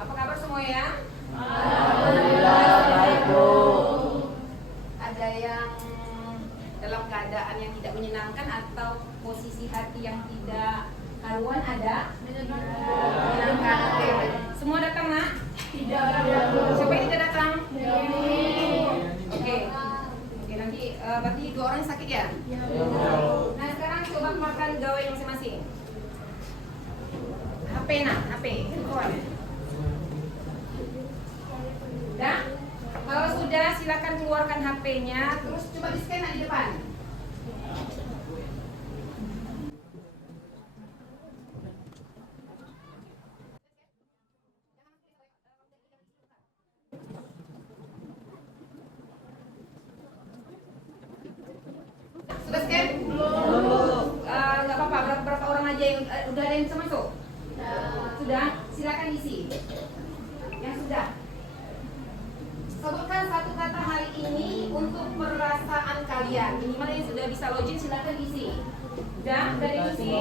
Apa kabar semua ya? Ada yang dalam keadaan yang tidak menyenangkan atau posisi hati yang tidak karuan ada? Menyenangkan. Oke. Semua datang nak? Tidak. Siapa yang tidak datang? Oke. Oke, nanti berarti dua orang sakit ya? Nah sekarang coba makan gawai masing-masing. HP nak, HP. Sudah? Kalau sudah silakan keluarkan HP-nya, terus coba di-scan di depan. Sudah scan? Belum. Gak apa-apa, berapa orang aja yang udah ada yang bisa masuk? Sudah? Silakan isi. Yang sudah. Sebutkan satu kata hari ini untuk perasaan kalian. Minimal yang sudah bisa login silakan isi. Sudah? Sudah diisi?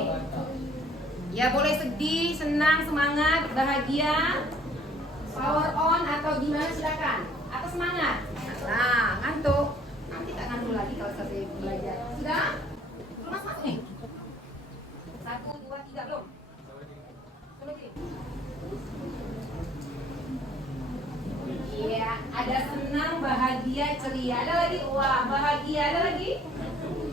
Ya boleh sedih, senang, semangat, bahagia, power on atau gimana silakan. Atau semangat. Nah, ngantuk. Nanti tak ngantuk lagi kalau selesai belajar. Sudah? Belum masuk nih? 1, 2, 3 belum? Iya, ada senang, bahagia, ceria. Ada lagi, wah bahagia. Ada lagi,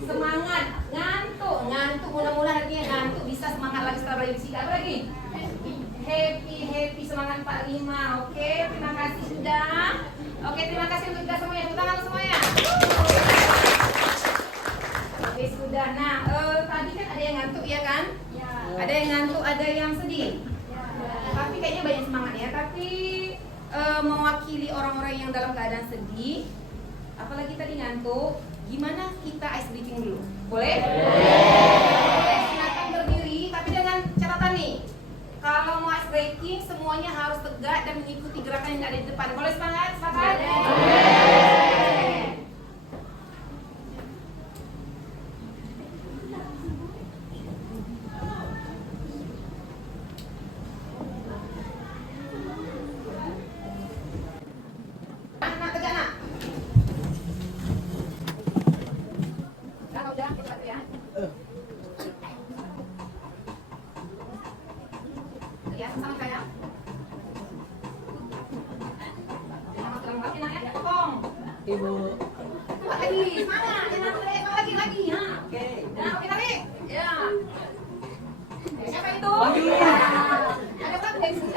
semangat, ngantuk, ngantuk. Mudah-mudahan hatinya ngantuk bisa semangat lagi setelah belajar fisika. Apa lagi? Happy, semangat 45. Oke, terima kasih sudah. Oke, terima kasih untuk kita semuanya. Tepuk tangan semuanya. Oke, sudah. Nah, tadi kan ada yang ngantuk ya kan? Ya. Ada yang ngantuk, ada yang sedih. Ya. Tapi kayaknya banyak semangat ya. Tapi mewakili orang-orang yang dalam keadaan sedih, apalagi tadi ngantuk, gimana kita ice breaking dulu? Boleh? Boleh. Silakan berdiri, tapi dengan catatan nih. Kalau mau ice breaking, semuanya harus tegak dan mengikuti gerakan yang ada di depan. Boleh semangat? Sepakat? Ya, sama saya. Ibu. Lagi, semangat, lagi, ya. Oke. Nah, oke tarik. Ya. Siapa itu? Ada apa dari sini?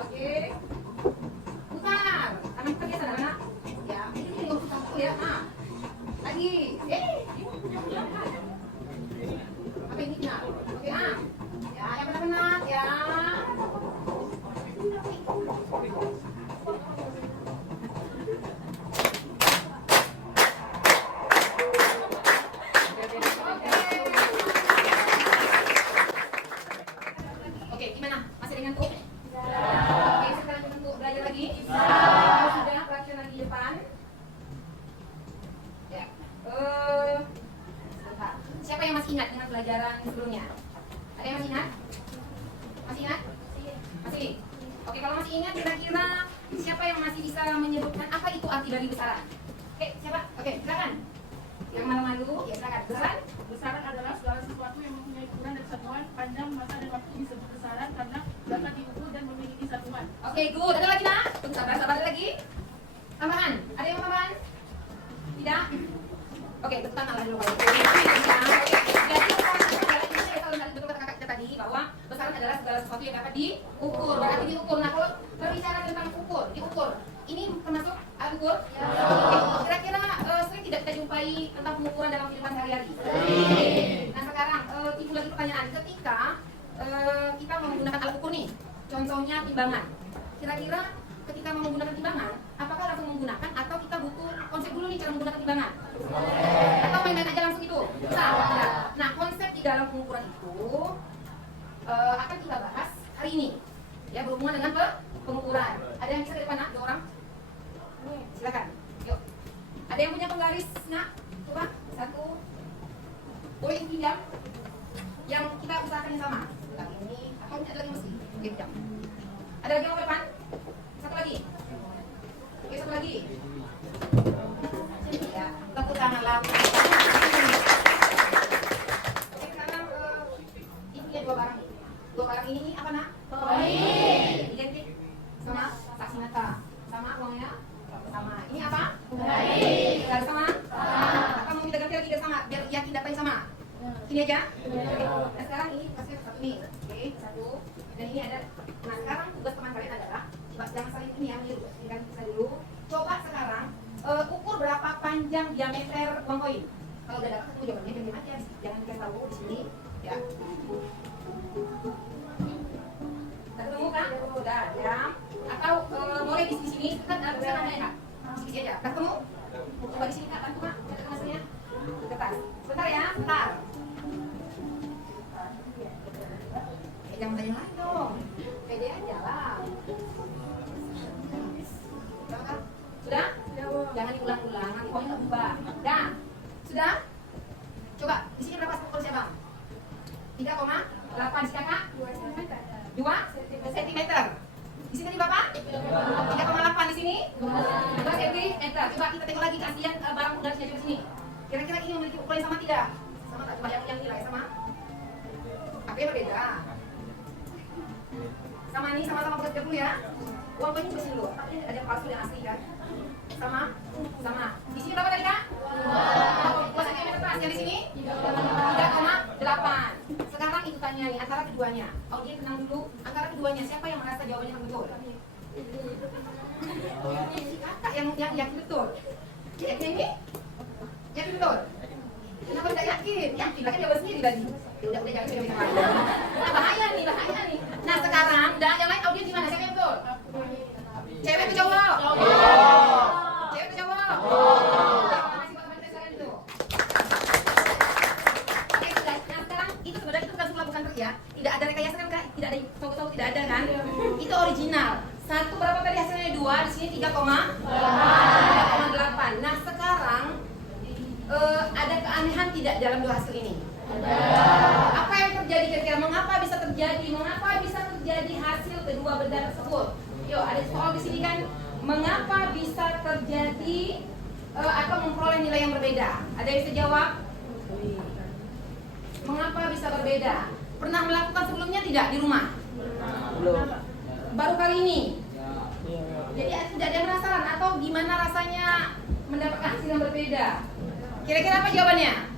Oke. Putar. Tangan kita ke sana, nak. Ya, ini putar ya. Nah. Lagi. Apa ini, nak? Oke, ah. Ya, yang benar-benar ya. Oke, gimana? Masih ada ngantuk? Oke, sekarang untuk belajar lagi. Sudah praktek lagi di depan. Ya. Sebentar. Siapa yang masih ingat dengan pelajaran sebelumnya? Ada yang masih ingat? Masih ingat? Masih? Oke, kalau masih ingat kira-kira siapa yang masih bisa menyebutkan apa itu arti dari besaran? Oke, siapa? Oke, silakan. Yang malu-malu, ya silakan. Besaran? Besaran adalah segala sesuatu yang mempunyai ukuran dan satuan, panjang, masa, dan waktu disebut besaran karena dapat diukur dan memiliki satuan. Oke, good. Ada lagi nak? Tunggu sabar ada lagi. Tambahan? Ada yang mau tambahan? Tidak? Oke, tepuk tangan lah dulu. Oke, jadi kalau betul kata kakak kita tadi bahwa besaran adalah segala sesuatu yang dapat diukur. Berarti diukur. Nah, kalau berbicara tentang diukur. Ini termasuk ukur? Ya. Kira-kira sering tidak kita jumpai tentang pengukuran dalam kehidupan sehari-hari? Nah, sekarang timbul lagi pertanyaan. Ketika kita menggunakan alat ukur nih, contohnya timbangan. Kira-kira ketika mau menggunakan timbangan, apakah langsung menggunakan atau kita butuh konsep dulu nih cara menggunakan timbangan? Atau main-main aja langsung itu? Bisa. Nah, konsep di dalam pengukuran itu akan kita bahas hari ini. Ya, berhubungan dengan pengukuran. Ada yang bisa ke depan, nak? 2 orang? Silakan. Yuk. Ada yang punya penggaris, nak? Coba. 1. Boleh pinjam? Yang kita usahakan yang sama. Lagi ini atau ada lagi mesti? Oke, pinjam. Ada lagi yang mau ke depan? Satu lagi. Oke, satu lagi. Ya, tepuk tangan lah. Oke, sekarang ini punya 2 barang. 2 barang ini apa, nak? Koin. Identik sama saksi mata. Sama uangnya? Sama. Ini apa? Koin. Tidak sama? Apa mau kita ganti lagi ke sama? Biar yakin datanya sama. Sini aja. Nah, sekarang ini pasti satu nih. Oke, 1. Dan ini ada. Nah, sekarang tugas teman kalian adalah coba jangan saling ini ya, meniru. Ini kan bisa dulu. Coba sekarang ukur berapa panjang diameter uang koin. Kalau udah dapat ketemu jawabannya, diam aja. Jangan dikasih tahu di sini. Ya. Udah ketemu kan? Udah, diam. Atau boleh di sini kan ada tulisan namanya Kak. Di sini aja. Udah ketemu? Coba di sini Kak, bantu Kak. Catat hasilnya. Kertas. Sebentar ya, sebentar. Jangan tanya lain dong. Pede aja lah. Sudah? Jangan diulang-ulang, nanti poinnya nggak berubah. Dah? Sudah? Coba, di sini berapa ukur saya bang? 3,8 sih kakak? 2 cm. Di sini berapa? 3,8 di sini? 2 cm. Coba kita tengok lagi keaslian barang penggarisnya coba sini. Kira-kira ini memiliki ukuran yang sama tidak? Sama tak? Coba yang nilai sama? Apa yang berbeda? Sama nih, sama-sama bekas dulu ya. Uang koin bersih dulu. Tapi ada yang palsu dan asli kan? Sama? Sama. Di sini berapa tadi Kak? 2 cm pas. Yang di sini? 3,8. Sekarang itu tanya nih antara keduanya. Audien tenang dulu. Antara keduanya siapa yang merasa jawabannya yang betul? Si kakak yang yakin betul. Yang ini? Yakin betul? Kenapa tidak yakin? Yakin lah kan jawab sendiri tadi. Udah jangan coba yang lain. Bahaya nih. Nah sekarang, yang lain audien gimana? Siapa yang betul? Cewek atau cowok? Cewek atau cowok? Masih buat teman-teman itu. Oke sudah. Nah sekarang itu sebenarnya itu bukan bukan trik ya. Tidak ada rekayasa kan Kak? Tidak ada tahu tidak ada kan? Itu original. 1 berapa tadi hasilnya? 2. Di sini 3,8. Nah sekarang ada keanehan tidak dalam 2 hasil ini? Apa yang terjadi kira-kira? Mengapa bisa terjadi? Mengapa bisa terjadi hasil kedua benda tersebut? Yuk, ada soal di sini kan? Mengapa bisa terjadi atau memperoleh nilai yang berbeda? Ada yang bisa jawab? Mengapa bisa berbeda? Pernah melakukan sebelumnya tidak di rumah? Belum. Baru kali ini? Jadi tidak ada yang penasaran atau gimana rasanya mendapatkan hasil yang berbeda? Kira-kira apa jawabannya?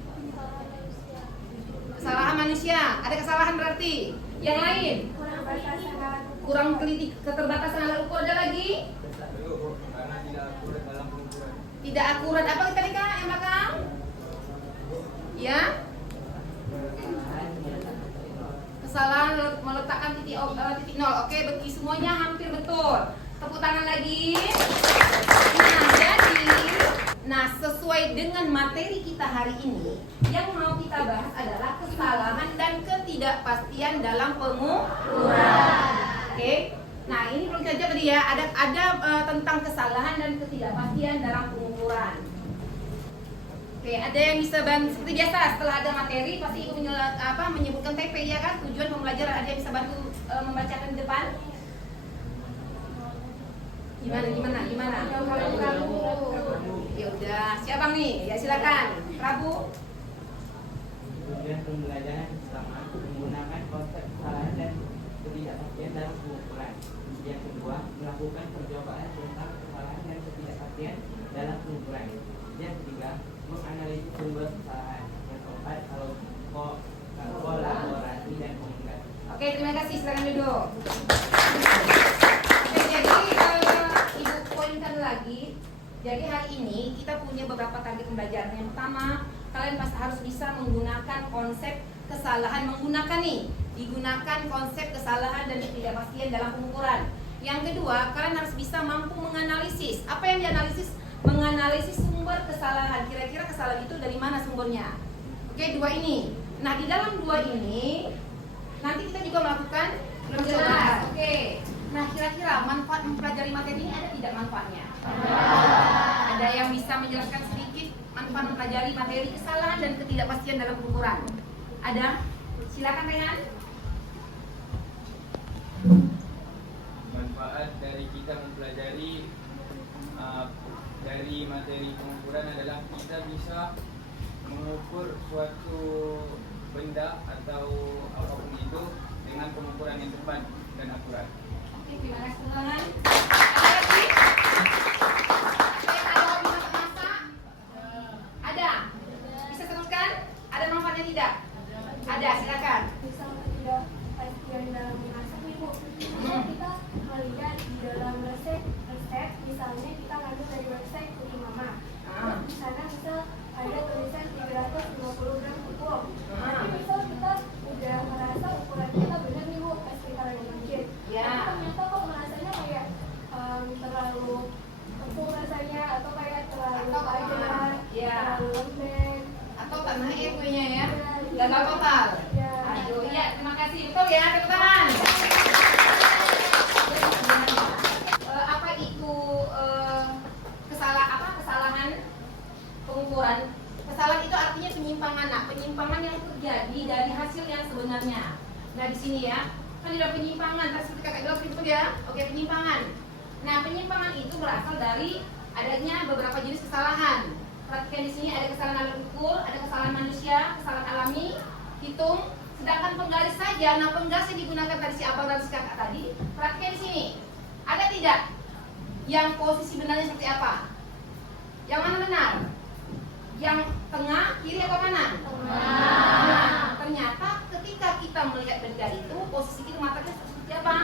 Kesalahan manusia. Ada kesalahan berarti. Yang lain? Kurang teliti, keterbatasan alat ukur. Ada lagi? Tidak akurat. Apa tadi Kak yang belakang? Ya? Kesalahan meletakkan titik 0. Oke, bagi semuanya hampir betul. Tepuk tangan lagi. Nah, sesuai dengan materi kita hari ini, yang mau kita bahas adalah kesalahan dan ketidakpastian dalam pengukuran. Oke. Nah, ini belum saja tadi ya, ada tentang kesalahan dan ketidakpastian dalam pengukuran. Oke, ada yang bisa bantu seperti biasa setelah ada materi pasti Ibu menyebutkan TP ya kan, tujuan pembelajaran. Ada yang bisa bantu membacakan di depan? Gimana? Ya udah, siapa nih? Ya silakan. Prabu. Tujuan pembelajaran pertama menggunakan konsep kesalahan dan ketidakpastian dalam pengukuran. Yang kedua, melakukan percobaan tentang kesalahan dan ketidakpastian dalam pengukuran. Yang ketiga, menganalisis sumber kesalahan. Yang keempat, kolaborasi dan komunikasi. Oke, terima kasih. Silakan duduk. Oke, jadi Ibu poinkan lagi. Jadi hari ini kita punya beberapa target pembelajaran. Yang pertama, kalian pasti harus bisa menggunakan konsep kesalahan. Digunakan konsep kesalahan dan ketidakpastian dalam pengukuran. Yang kedua, kalian harus bisa mampu menganalisis. Apa yang dianalisis? Menganalisis sumber kesalahan. Kira-kira kesalahan itu dari mana sumbernya? Oke, dua ini. Nah, di dalam dua ini nanti kita juga melakukan percobaan. Oke. Nah, kira-kira manfaat mempelajari materi ini ada tidak manfaatnya? Ada yang bisa menjelaskan sedikit manfaat mempelajari materi kesalahan dan ketidakpastian dalam pengukuran? Ada? Silakan Rehan. Manfaat dari kita mempelajari dari materi pengukuran adalah kita bisa mengukur suatu benda atau apapun itu dengan pengukuran yang tepat dan akurat. Oke, terima kasih teman-teman. Ada lagi? Ada hobi masak-masak? Ada? Bisa sebutkan? Ada manfaatnya tidak? Ada, silakan. Misal ketidakpastian dalam memasak nih Bu, kita melihat di dalam resep, misalnya kita ngambil dari website Cooking Mama. Di sana misal ada tulisan 350 gram tepung. Tapi misal kita udah merasa ukuran kita benar nih Bu, pas kita lagi bikin. Ya. Tapi ternyata kok merasanya kayak terlalu tepung rasanya, atau kayak terlalu padat, Ya. terlalu lembek. Atau tak naik kuenya ya? Gagal total. Ya. Aduh, iya, terima kasih. Betul ya, tepuk tangan. Apa itu kesalahan pengukuran? Kesalahan itu artinya penyimpangan. Nah, penyimpangan yang terjadi dari hasil yang sebenarnya. Nah, di sini ya, kan ada penyimpangan. Tadi seperti kakak bilang itu ya. Oke, penyimpangan. Nah, penyimpangan itu berasal dari adanya beberapa jenis kesalahan. Perhatikan di sini ada kesalahan alat ukur, ada kesalahan manusia, kesalahan alami, hitung. Sedangkan penggaris saja, nah penggaris yang digunakan tadi si abang dan si kakak tadi, perhatikan di sini. Ada tidak yang posisi benarnya seperti apa? Yang mana benar? Yang tengah, kiri atau mana? Nah, ternyata ketika kita melihat benda itu, posisi kita matanya seperti apa?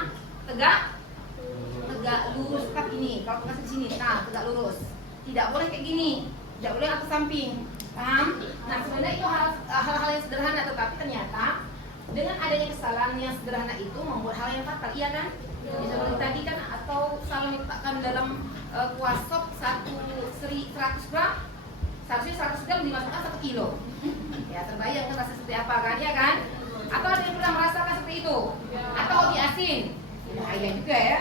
Tegak lurus tetap ini. Kalau penggaris di sini, nah tegak lurus. Tidak boleh kayak gini. Tidak boleh ke samping, paham? Nah, sebenarnya itu hal-hal yang sederhana, tetapi ternyata dengan adanya kesalahan yang sederhana itu membuat hal yang fatal, iya kan? Jadi seperti tadi kan, atau salah meletakkan dalam kuah sop 100 gram, seharusnya 100 gram dimasukkan 1 kilo. Ya, terbayang kan rasa seperti apa kan, ya kan? Atau ada yang pernah merasakan seperti itu? Atau hobi asin? Bahaya juga ya.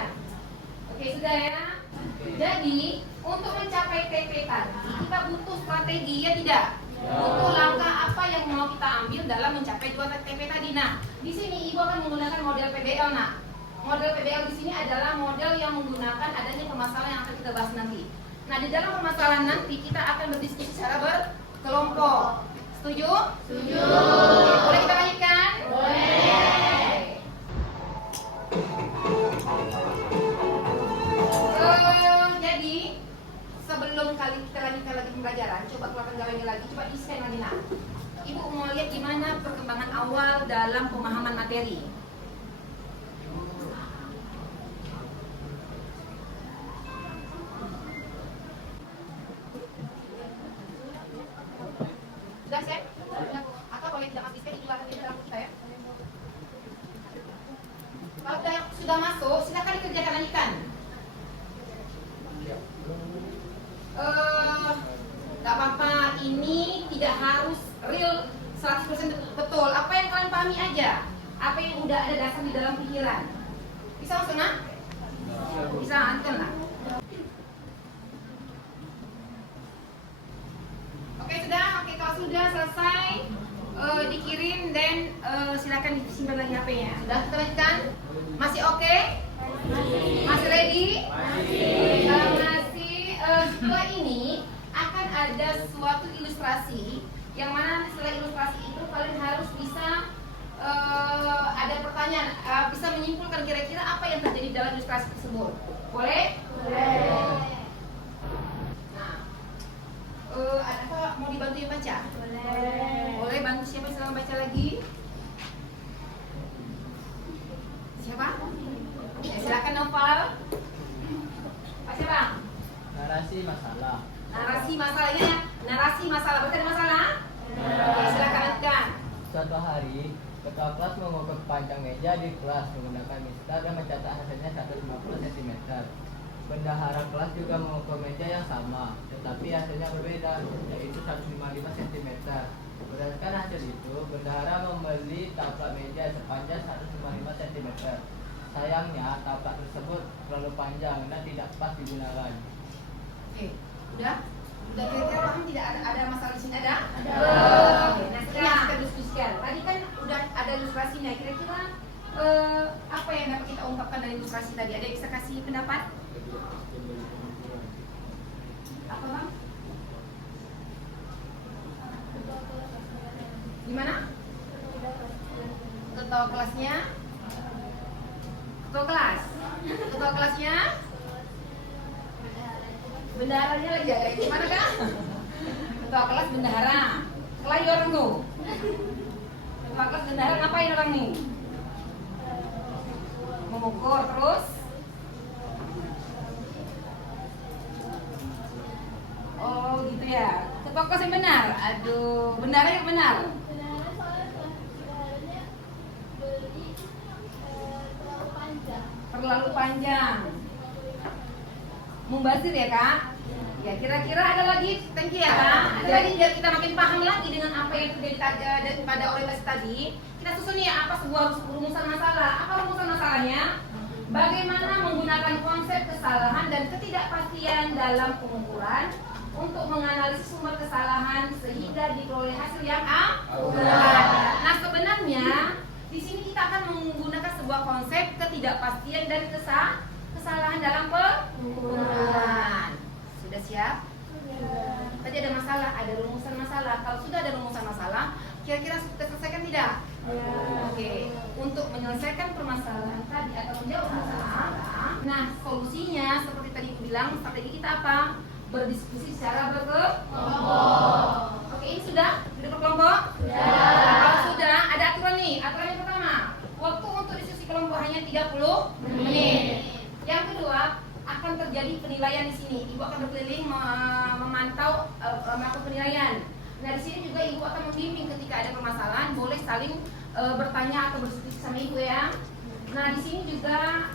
Oke, sudah ya. Jadi untuk mencapai TP tadi kita butuh strategi, ya tidak? Butuh langkah apa yang mau kita ambil dalam mencapai 2 TP tadi. Nah, di sini Ibu akan menggunakan model PBL. Nah, model PBL di sini adalah model yang menggunakan adanya permasalahan yang akan kita bahas nanti. Nah, di dalam permasalahan nanti kita akan berdiskusi secara berkelompok. Setuju? Setuju. Boleh kita lanjutkan? Boleh. Jadi sebelum kita lanjutkan lagi pembelajaran, coba keluarkan gawennya lagi, coba di-scan lagi nak. Ibu mau lihat gimana perkembangan awal dalam pemahaman materi. Sudah set? Atau kalau tidak masih scan, juga akan di dalam saya. Kalau sudah masuk, silakan dikerjakan lanjutkan. Gak apa-apa, ini tidak harus real 100% betul. Apa yang kalian pahami aja, apa yang udah ada dasar di dalam pikiran. Bisa masuk nak? Bisa, anton lah. Oke, sudah. Oke, kalau sudah selesai dikirim, dan silakan disimpan lagi HP-nya. Sudah, kita lanjutkan. Masih oke? Masih ready? Masih. Kalau masih, setelah ini akan ada suatu ilustrasi, yang mana setelah ilustrasi itu kalian harus bisa ada pertanyaan, bisa menyimpulkan kira-kira apa yang terjadi dalam ilustrasi tersebut. Boleh? Boleh. Nah, ada apa mau dibantu yang baca? Boleh. Boleh bantu siapa yang sedang baca lagi? narasi masalah. Narasi masalahnya ya. Narasi masalah. Berarti ada masalah? Oke, silakan lanjutkan. Suatu hari, ketua kelas mengukur panjang meja di kelas menggunakan mistar dan mencatat hasilnya 150 cm. Bendahara kelas juga mengukur meja yang sama, tetapi hasilnya berbeda, yaitu 155 cm. Berdasarkan hasil itu, bendahara membeli taplak meja sepanjang 155 cm. Sayangnya, taplak tersebut terlalu panjang dan tidak pas digunakan. Oke, udah? Udah kira-kira paham tidak ada masalah di sini ada? Ada. Oke, nah sekarang kita diskusikan. Tadi kan udah ada ilustrasinya. Kira-kira apa yang dapat kita ungkapkan dari ilustrasi tadi? Ada yang bisa kasih pendapat? Apa bang? Gimana? Ketua kelasnya? Ketua kelas? Ketua kelasnya? Bendaharanya lagi ada di mana kak? Ketua kelas bendahara. Kelayu orang tuh. Ketua kelas bendahara ngapain orang nih? Mengukur terus. Oh gitu ya. Ketua kelas yang benar. Aduh, bendahara yang benar. Terlalu panjang. Membazir ya kak? Ya kira-kira ada lagi, thank you ya kak. Ada lagi biar kita makin paham lagi dengan apa yang terjadi pada orientasi tadi. Kita susun ya apa sebuah rumusan masalah. Apa rumusan masalahnya? Bagaimana menggunakan konsep kesalahan dan ketidakpastian dalam pengukuran untuk menganalisis sumber kesalahan sehingga diperoleh hasil yang akurat. Nah sebenarnya di sini kita akan menggunakan sebuah konsep ketidakpastian dan kesalahan dalam pengukuran. Sudah siap? Tadi ada masalah, ada rumusan masalah. Kalau sudah ada rumusan masalah, kira-kira sudah selesaikan tidak? Oke. Untuk menyelesaikan permasalahan tadi atau menjawab masalah, nah solusinya seperti tadi aku bilang, strategi kita apa? Berdiskusi secara berkelompok. Oke, ini sudah berkelompok? Nah, kalau sudah, ada aturan nih. Aturan yang pertama, waktu untuk diskusi kelompok hanya 30 menit. Yang kedua, akan terjadi penilaian di sini. Ibu akan berkeliling memantau melakukan penilaian. Nah, di sini juga ibu akan membimbing ketika ada permasalahan, boleh saling bertanya atau berdiskusi sama ibu ya. Nah, di sini juga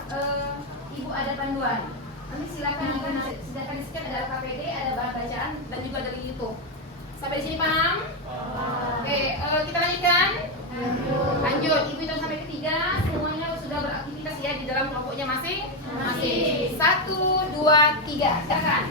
ibu ada panduan. Nanti silakan di scan ada KPD, ada bahan bacaan dan juga dari YouTube. Sampai di sini paham? Oke, kita lanjutkan. Lanjut, ibu hitung sampai ketiga, semuanya sudah beraktivitas ya di dalam kelompoknya masing-masing. 1, 2, 3, silakan.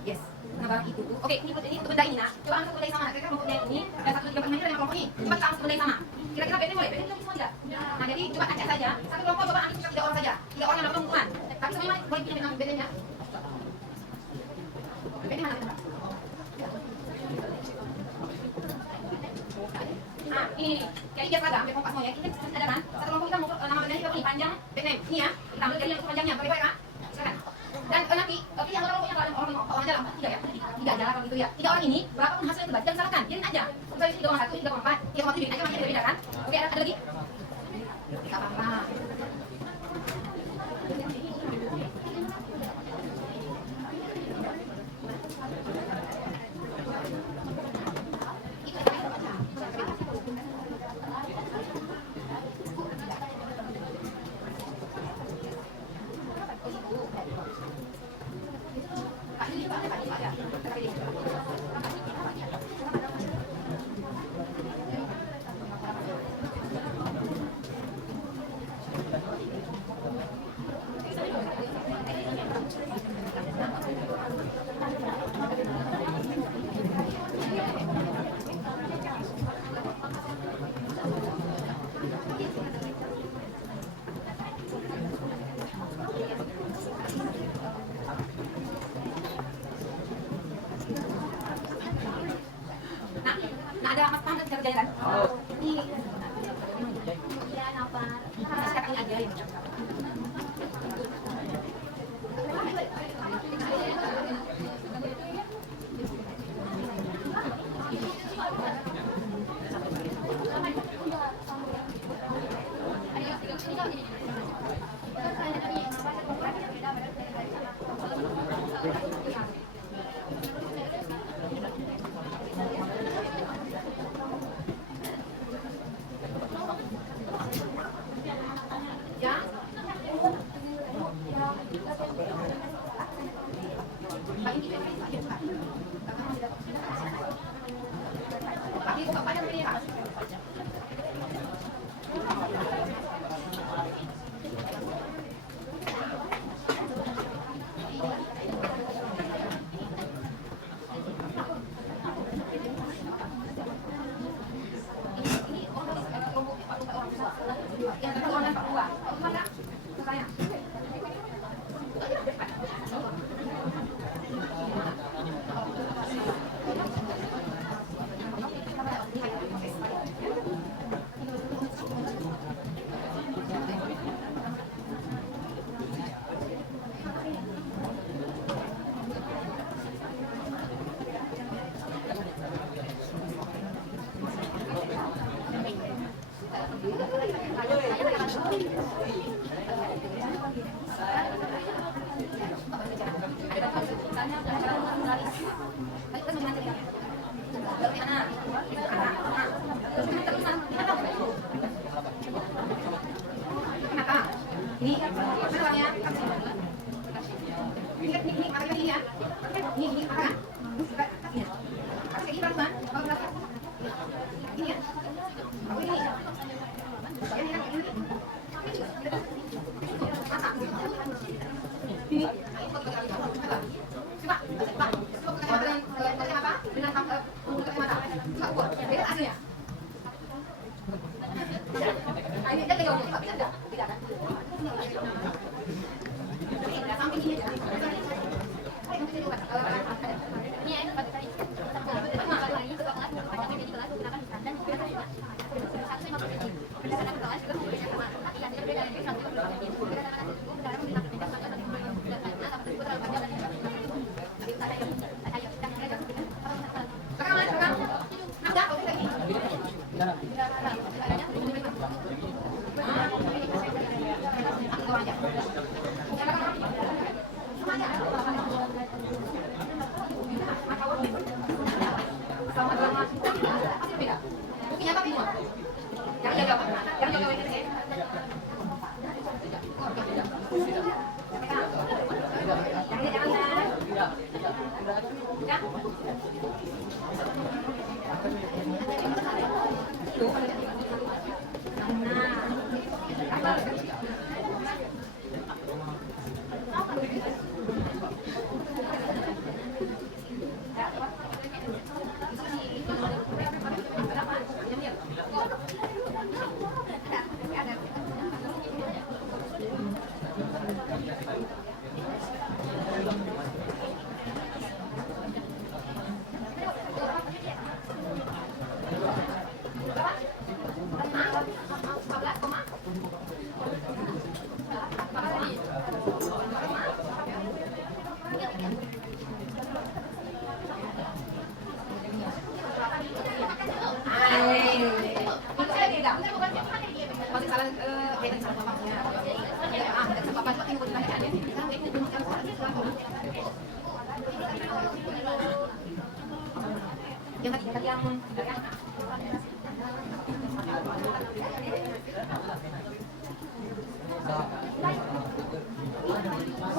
Yes. Nah, baru itu. Oke, ini untuk benda ini nak. Coba angkat benda yang sama. Kira-kira kelompoknya ini dan satu juga pernah dengan kelompok ini. Coba kita angkat benda yang sama. Kira-kira BN boleh? BN semua tidak. Nah, jadi coba acak saja. Satu kelompok coba ambil 3 orang saja. 3 orang yang melakukan pengukuran. Tapi semuanya boleh pilih BN-nya. BN mana? Ah, ini. Jadi biar seragam, biar kompak semua ya. Kita ada kan? Satu kelompok kita mengukur nama BN kita pilih panjang BN. Ini ya. Kita ambil dari yang panjangnya. Bagaimana kak? Silakan. Dan nanti yang kelompoknya kalau ada orang dalam 3 ya. 3 aja lah kalau gitu ya. 3 orang ini berapapun hasil yang terbaik jangan salahkan. Biarin aja. Misalnya 3,1, 3,4, 3,7 biarin aja makanya beda kan? Oke, ada lagi? Enggak apa-apa. Paham kan cara kerjanya kan? Ini. Iya, napa? Sekarang ini aja yang ya. Tapi buka banyak ini ya. Yang kedua online Pak Buah. Mana? Saya. Ini, mana uangnya? Ini, makanya ini ya. Ini, makan. Ini, kasih lagi berapa? Kalau berapa? Ini ya. Aku ini. Ini. Ini. Coba, dengan apa? Dengan mata. Coba buat. Lihat aslinya. Ini dia tinggal coba bisa enggak? Tidak kan? Ini samping ini aja. Ini ya, tempat tadi. Yang tadi yang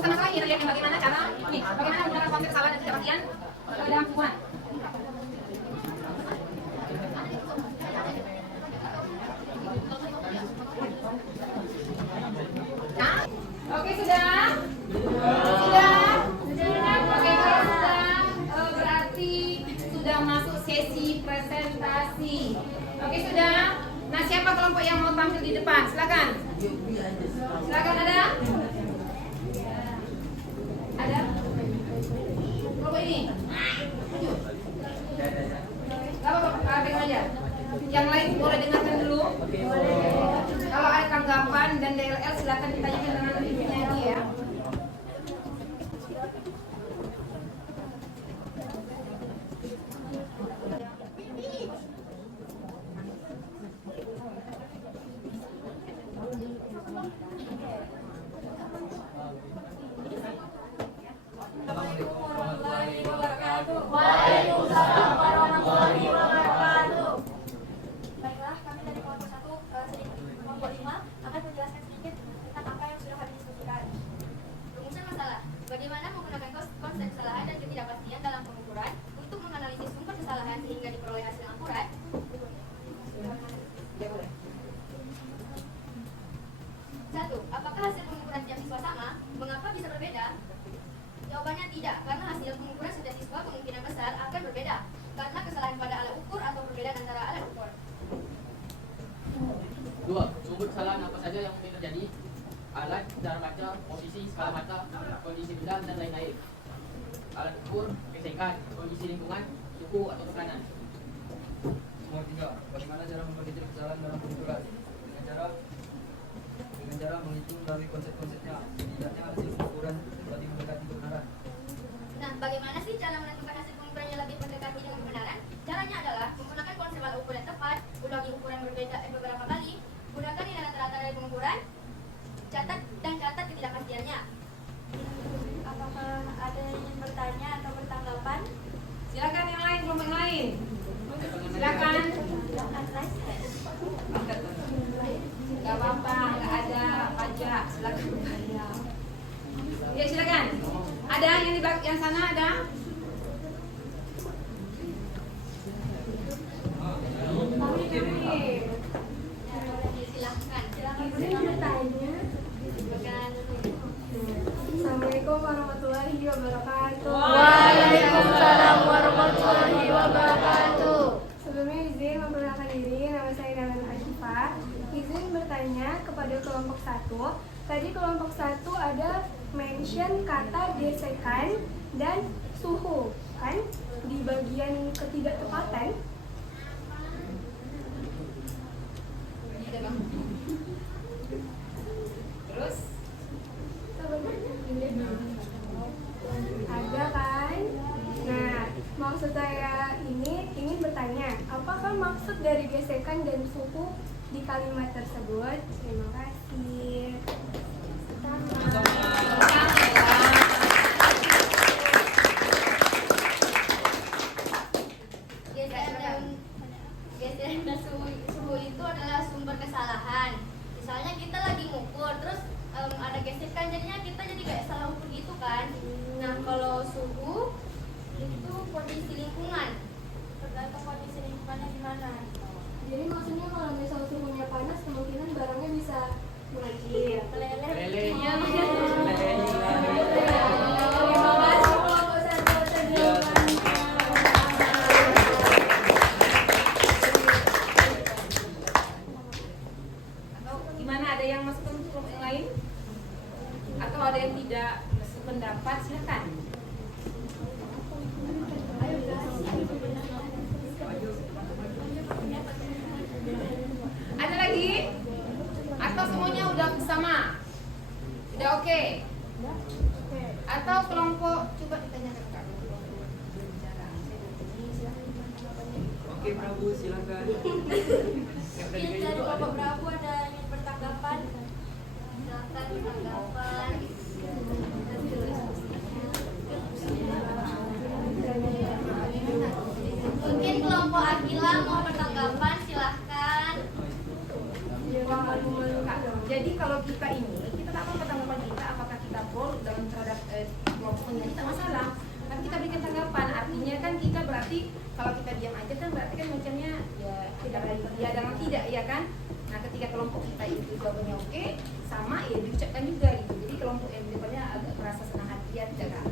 sama lagi yang bagaimana cara nih, bagaimana menggunakan konsep salah dan ketidakpastian dalam hubungan. Nah, oke sudah? Sudah? Oke, kalau sudah berarti sudah masuk sesi presentasi. Oke sudah? Nah, siapa kelompok yang mau tampil di depan? Silakan. Silakan, ada? Ada? Kelompok ini? Gak apa-apa, pegang aja. Waalaikumsalam warahmatullahi wabarakatuh. Baiklah, kami dari kelompok 1 sedikit kelompok 5 akan menjelaskan sedikit tentang apa yang sudah kami diskusikan. Rumusan masalah. Bagaimana menggunakan konsep kesalahan dan ketidakpastian dalam pengukuran untuk menganalisis sumber kesalahan sehingga diperoleh hasil yang akurat? Satu, apakah hasil pengukuran setiap siswa sama? Mengapa bisa berbeda? Jawabannya tidak, karena hasil pengukuran setiap siswa kemungkinan besar akan berbeda karena kesalahan pada alat ukur atau perbedaan antara alat ukur. 2. Sumber kesalahan apa saja yang mungkin terjadi? Alat, cara baca, posisi, skala mata, kondisi benda, dan lain-lain. Alat ukur, gesekan, kondisi lingkungan, suhu atau tekanan. Nomor 3. Bagaimana cara memprediksi kesalahan dalam pengukuran? Dengan cara menghitung dari konsep-konsepnya. Setidaknya hasil pengukuran lebih mendekati kebenaran. Nah, bagaimana sih cara menentukan hasil pengukuran yang lebih mendekati dengan kebenaran? Caranya adalah menggunakan konsep alat ukur yang tepat, ulangi ukuran berbeda beberapa kali, gunakan nilai rata-rata dari pengukuran, catat ketidakpastiannya. Apakah ada yang ingin bertanya atau bertanggapan? Silakan yang lain, kelompok yang lain. Silakan. Gak apa-apa, gak ada pajak. Silakan. Ya silakan. Ada yang di belakang, yang sana ada? Silahkan. Izin bertanya. Assalamualaikum warahmatullahi wabarakatuh. Waalaikumsalam warahmatullahi wabarakatuh. Sebelumnya izin memperkenalkan diri, nama saya Dalan Ashifa. Izin bertanya kepada kelompok 1. Tadi kelompok 1 ada mention kata gesekan dan suhu, kan? Di bagian ketidaktepatan. Terus? Ada kan? Nah, maksud saya ini ingin bertanya, apakah maksud dari gesekan dan suhu di kalimat tersebut? Terima kasih. Gesekan dan suhu itu adalah sumber kesalahan. Misalnya kita lagi ngukur, terus ada gesekan, jadinya kita jadi kayak salah ukur gitu kan. Nah, kalau suhu itu kondisi lingkungan. Tergantung kondisi lingkungannya gimana. Jadi maksudnya kalau misal suhunya panas, kemungkinan barangnya bisa melejit, Meleleh. Iya. Terima kasih kelompok 1 atas jawabannya. Atau gimana, ada yang masuk ke kelompok yang lain? Atau ada yang tidak berpendapat? Silakan. Ada lagi? Atau semuanya udah sama? Udah oke? Atau kelompok, coba ditanyakan Kak. Oke, Prabu, silakan. Mungkin dari kelompok Prabu ada yang ingin bertanggapan. Silakan tanggapan. Mungkin kelompok Akila mau bertanggapan, silahkan. Jadi kalau kita ini, kita tak tahu tanggapan kita, apakah kita bold dalam terhadap kelompok ini, tidak masalah. Kan kita berikan tanggapan, artinya kan kita berarti kalau kita diam aja kan berarti kan macamnya ya tidak ada ya dengan tidak, ya kan? Nah ketika kelompok kita itu jawabannya oke, sama ya diucapkan juga gitu. Jadi kelompok yang di depannya agak merasa senang hati ya, tidak kan?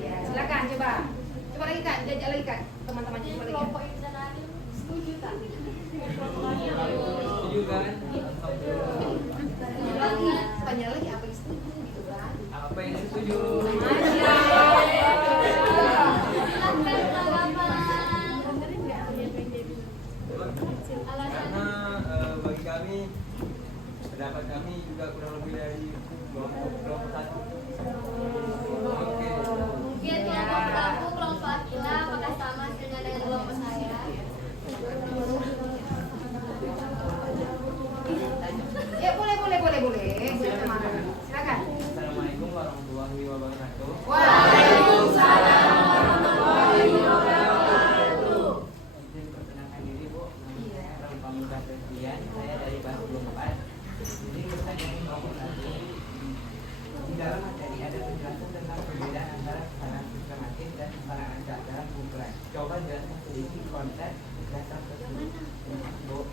Ya silakan coba lagi Kak, jajak lagi Kak, teman-teman coba lagi. Kelompok ini dan Adil setuju tak? Setuju kan? Tanya lagi apa yang setuju gitu kan? Apa yang setuju? Karena bagi kami, pendapat kami juga kurang lebih dari kelompok 1. Oke. Mungkin kelompok Prabu, kelompok Akila, apakah sama dengan kelompok saya? Ya boleh. Silakan. Assalamualaikum warahmatullahi wabarakatuh. coba jelaskan sedikit konsep dasar tersebut. Bu.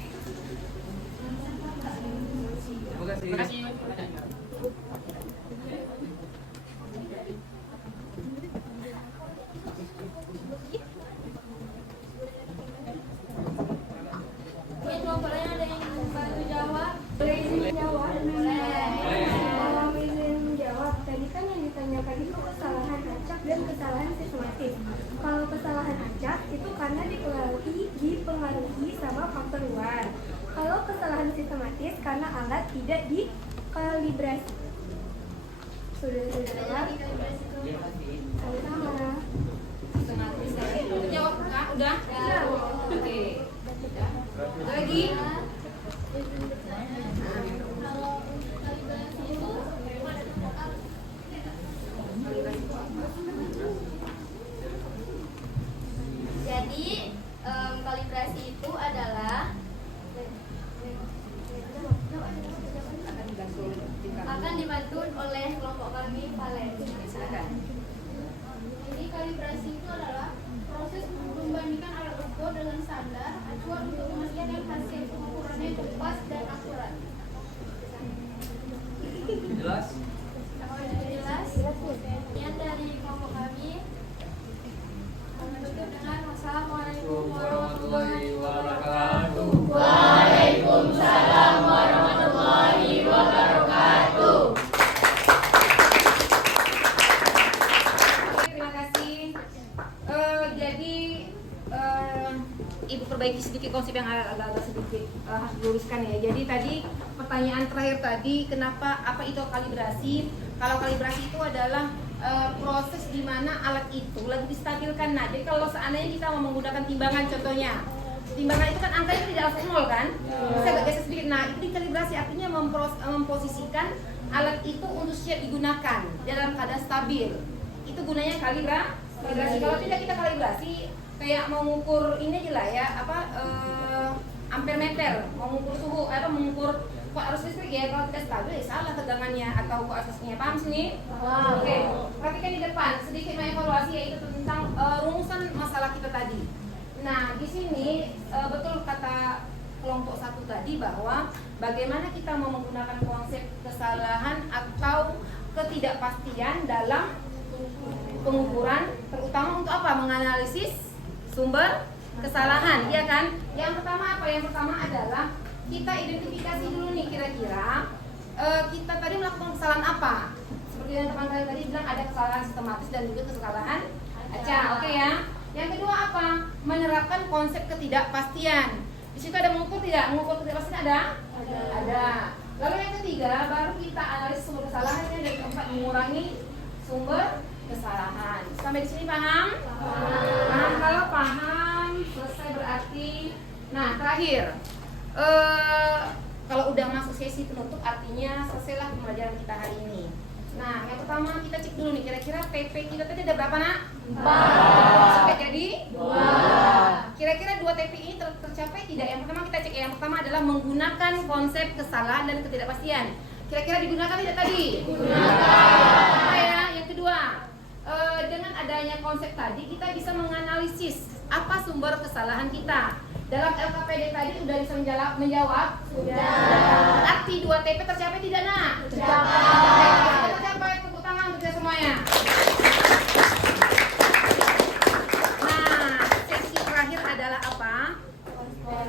Terima kasih. Mungkin kelompok lain ada yang bantu jawab. Boleh izin jawab? Kalau izin jawab, tadi kan yang ditanyakan itu kesalahan acak dan kesalahan sistematis. Kalau kesalahan acak itu karena dipengaruhi sama faktor luar. Kalau kesalahan sistematis karena alat tidak dikalibrasi. Sudah jawab? Sama-sama. Sistematis tadi. Jawab Kak, udah? Oke. Lagi? Jadi kalibrasi itu adalah akan dibantu oleh kelompok kami Valen. Silakan. Jadi kalibrasi itu adalah proses membandingkan alat ukur dengan standar acuan untuk memastikan yang hasil pengukurannya itu pas dan akurat. Jelas? Jelas? Yang dari kelompok kami tutup dengan wassalamualaikum warahmatullahi wabarakatuh. Waalaikumsalam warahmatullahi wabarakatuh. Terima kasih. Jadi Ibu perbaiki sedikit konsep yang agak sedikit harus diluruskan ya. Jadi tadi pertanyaan terakhir tadi, kenapa apa itu kalibrasi? Kalau kalibrasi itu adalah proses di mana alat itu lagi distabilkan. Nah, jadi kalau seandainya kita mau menggunakan timbangan, contohnya timbangan itu kan angkanya tidak langsung nol kan? Bisa agak geser sedikit. Nah, itu dikalibrasi artinya memposisikan alat itu untuk siap digunakan dalam keadaan stabil. Itu gunanya kalibrasi. Kalau tidak kita kalibrasi, kayak mau mengukur ini aja lah ya, ampere meter, mau mengukur suhu atau mengukur kok arus listrik ya, kalau tidak stabil ya salah tegangannya atau kok asasnya. Paham sini? Oke. Perhatikan di depan sedikit mengevaluasi yaitu tentang rumusan masalah kita tadi. Nah, di sini betul kata kelompok satu tadi bahwa bagaimana kita mau menggunakan konsep kesalahan atau ketidakpastian dalam pengukuran, terutama untuk apa? Menganalisis sumber kesalahan, ya kan? Yang pertama apa? Yang pertama adalah kita identifikasi dulu nih kira-kira kita tadi melakukan kesalahan apa? Seperti yang teman-teman tadi bilang ada kesalahan sistematis dan juga kesalahan acak, oke ya? Yang kedua apa? Menerapkan konsep ketidakpastian. Di situ ada mengukur tidak? Mengukur ketidakpastian ada? Ada. Lalu yang ketiga baru kita analisis sumber kesalahannya dan keempat mengurangi sumber kesalahan. Sampai di sini paham? Paham. Kalau paham, selesai berarti. Nah, terakhir. Kalau udah masuk sesi penutup artinya selesailah pembelajaran kita hari ini. Nah, yang pertama kita cek dulu nih kira-kira TP kita tadi ada berapa nak? 4. Sampai jadi 2. Kira-kira 2 TP ini tercapai tidak? Yang pertama kita cek ya. Yang pertama adalah menggunakan konsep kesalahan dan ketidakpastian. Kira-kira digunakan tidak tadi? Digunakan. Apa ya? Yang kedua, dengan adanya konsep tadi kita bisa menganalisis apa sumber kesalahan kita. Dalam LKPD tadi sudah bisa menjawab? Sudah. Arti 2 TP tercapai tidak nak? Tercapai. Tercapai, tepuk tangan untuk kita semuanya. Nah, sesi terakhir adalah apa?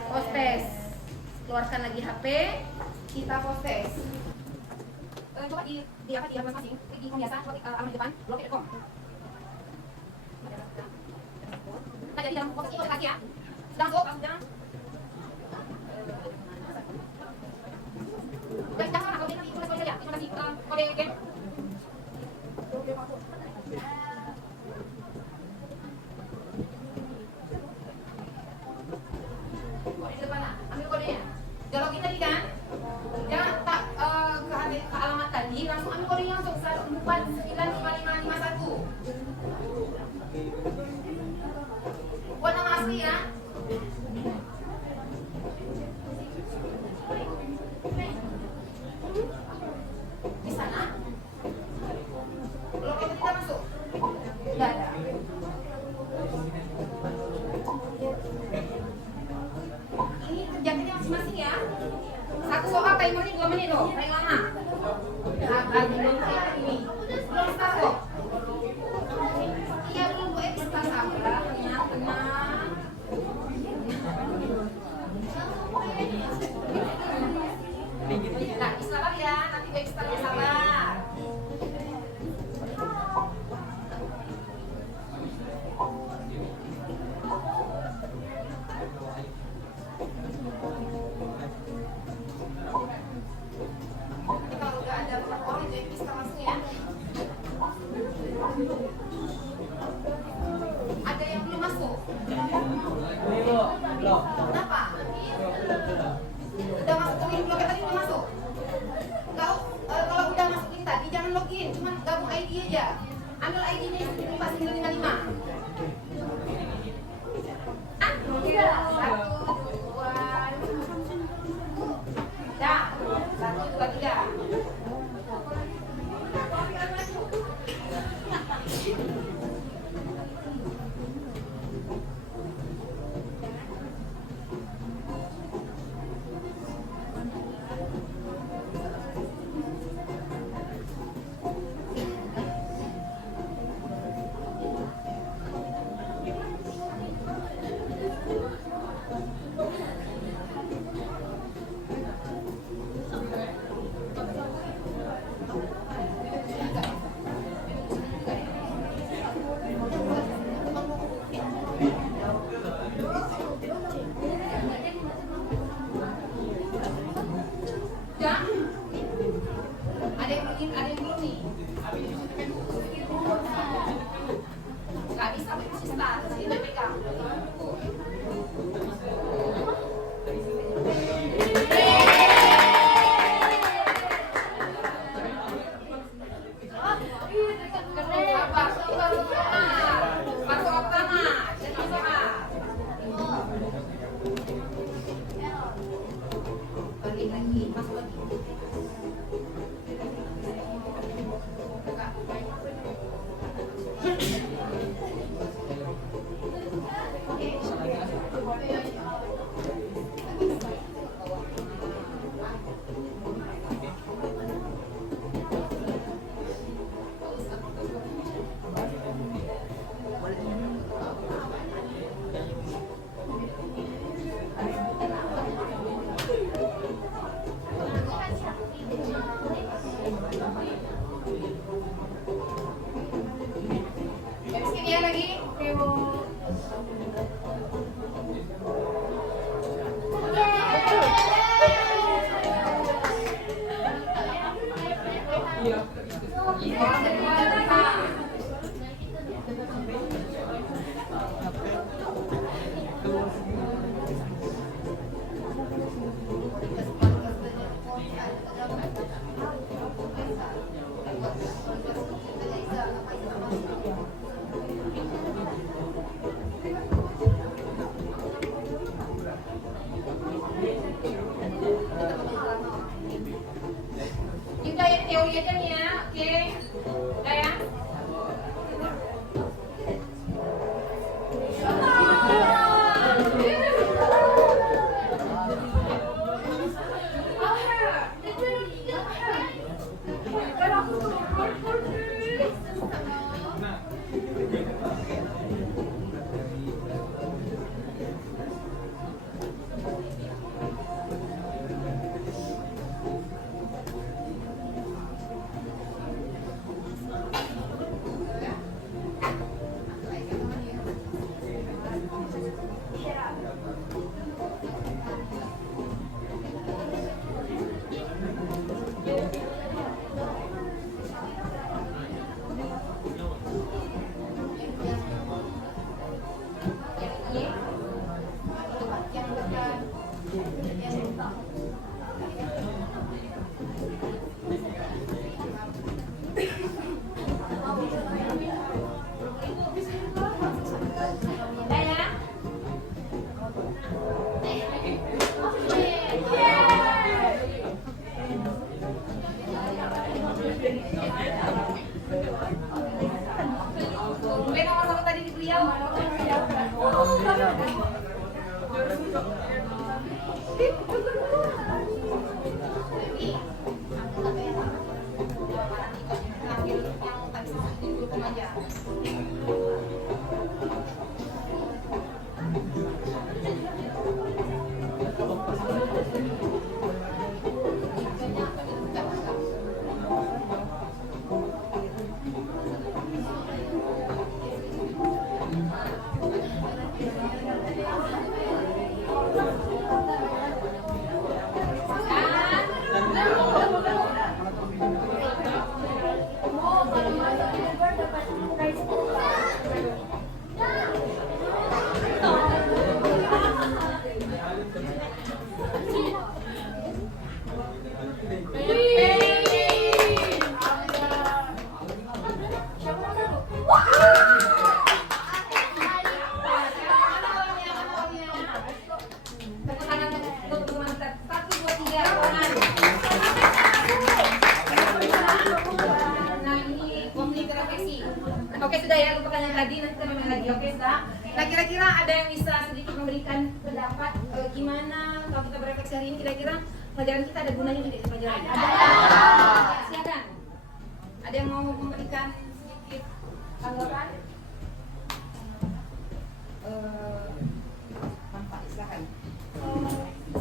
Post-test. Keluarkan lagi HP, kita post-test. Coba di masing-masing, klik di home biasa, coba alamat depan, blog.com. Kita jadi dalam posisi oleh kaki ya. Langsung jangan. Jangan salah, kalau nanti tulis saja. Terima kasih. Oke. Kode di depan, ambil kodenya. Kalau kita tadi kan, jangan tak ke alamat tadi, langsung ambil kodenya langsung 149551. Buat nama asli ya. Di sana loket tidak masuk, tidak ada. timernya 2 menit loh, paling lama. Belum ini. Belum start kok. Iya belum Bu Edi start sabar, tenang. Nah, sabar ya, nanti baik startnya sabar. Kalau udah ada berapa orang jadi bisa langsung ya. Ada yang belum masuk? Belum. Kenapa? Udah masuk link blog tadi belum masuk? Kalau udah masuk link tadi jangan login, cuma gabung ID aja. Ambil ID-nya 4955. Ah, udah. 1, 2, dah. 1, 2, 3. Udah? Ada yang belum, ada yang belum nih? Gak bisa bersista, ini pegang. Masuk pertama, jadi soal. Balik lagi, masuk lagi. Sekali lagi. Kita ya teori aja nih ya, oke? Udah ya? Tumben nomor 1 tadi di beliau. Oke sudah ya, lupakan yang tadi, nanti kita main lagi. Oke sudah. Nah kira-kira ada yang bisa sedikit memberikan pendapat gimana kalau kita berefleksi hari ini, kira-kira pelajaran kita ada gunanya tidak di pelajaran? Ada. Silakan. Ada yang mau memberikan sedikit tanggapan? Manfaat, silakan.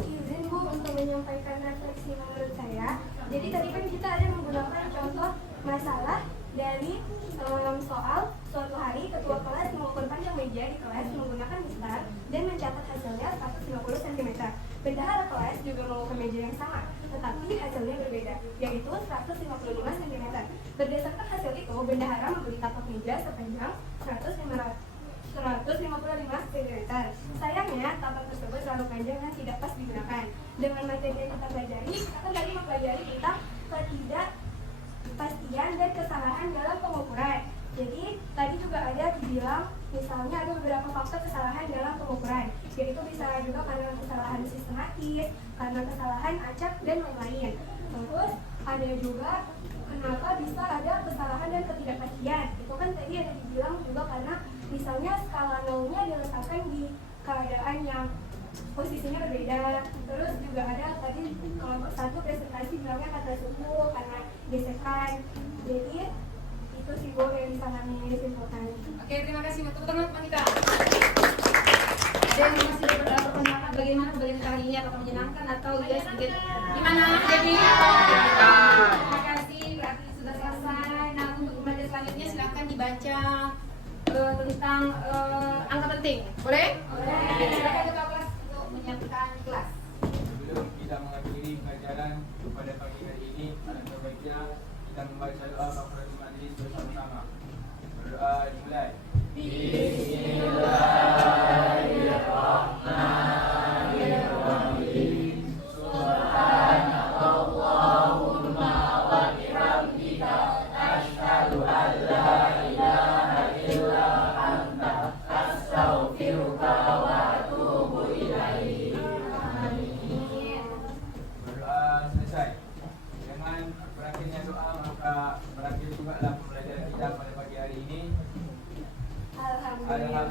Izin Bu untuk menyampaikan refleksi menurut saya. Jadi tadi kan kita ada menggunakan contoh masalah dari soal suatu hari ketua kelas mengukur panjang meja di kelas menggunakan mistar dan mencatat hasilnya 150 cm. Bendahara kelas juga mengukur meja yang sama, tetapi hasilnya berbeda, yaitu 155 cm. Berdasarkan hasil itu, bendahara membeli tapak meja sepanjang 155 cm. Sayangnya, tapak tersebut terlalu panjang dan tidak pas digunakan. Dengan materi yang kita pelajari, kita kan tadi mempelajari tentang ketidakpastian dan kesalahan dalam pengukuran. Jadi, tadi juga ada dibilang, misalnya ada beberapa faktor kesalahan dalam pengukuran, yaitu bisa juga karena kesalahan sistematis, karena kesalahan acak, dan lain-lain. Terus, ada juga kenapa bisa ada kesalahan dan ketidakpastian. Itu kan tadi ada dibilang juga karena misalnya skala nolnya diletakkan di keadaan yang posisinya berbeda. Terus juga ada tadi kelompok satu presentasi bilangnya kata suku karena gesekan. Jadi itu sih Bu yang bisa kami simpulkan. Oke, terima kasih. Tepuk tangan teman kita. Ada yang masih berpendapat bagaimana pembelajaran kali ini, apakah menyenangkan atau ya sedikit gimana? Jadi terima kasih, berarti sudah selesai. Nah untuk pembelajaran selanjutnya silakan dibaca tentang angka penting. Boleh? Boleh. Silakan ketua kelas untuk menyiapkan kelas. Sebelum kita mengakhiri pelajaran pada pagi hari ini, alangkah baiknya kita membaca doa kafaratul majlis bersama-sama. Berdoa dimulai. Bismillahirrahmanirrahim. Subhanakallahumma wa bihamdika asyhadu an la ilaha illa anta astaghfiruka wa atubu ilaik. Berdoa selesai. Dengan berakhirnya doa maka berakhir juga dalam pembelajaran kita pada pagi hari ini. Alhamdulillah.